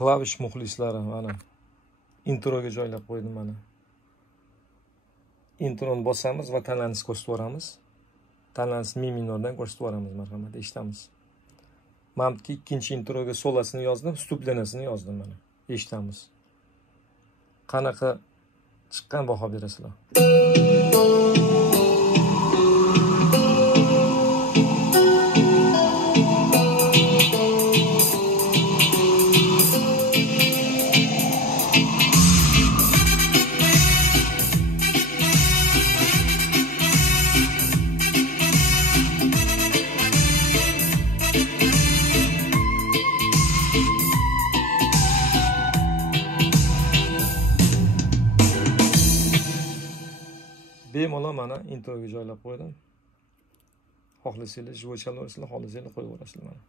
Klavish muxlislari mana introga joylab qo'ydim mana. Introni bosamiz va tanlanisni ko'rsatib yuboramiz. Tanlanisni mi minordan ko'rsatib yuboramiz, marhamat, eshitamiz. Men ikkinchi introga solasini yozdim, vstuplenasini yozdim mana. Eshitamiz. Qanaqa chiqqan baho berasizlar? Bemalol mana introga joylab qo'ydim. Xohlasanglar, живой chalaverasizlar, xohlasanglar qo'yaverasizlar mana.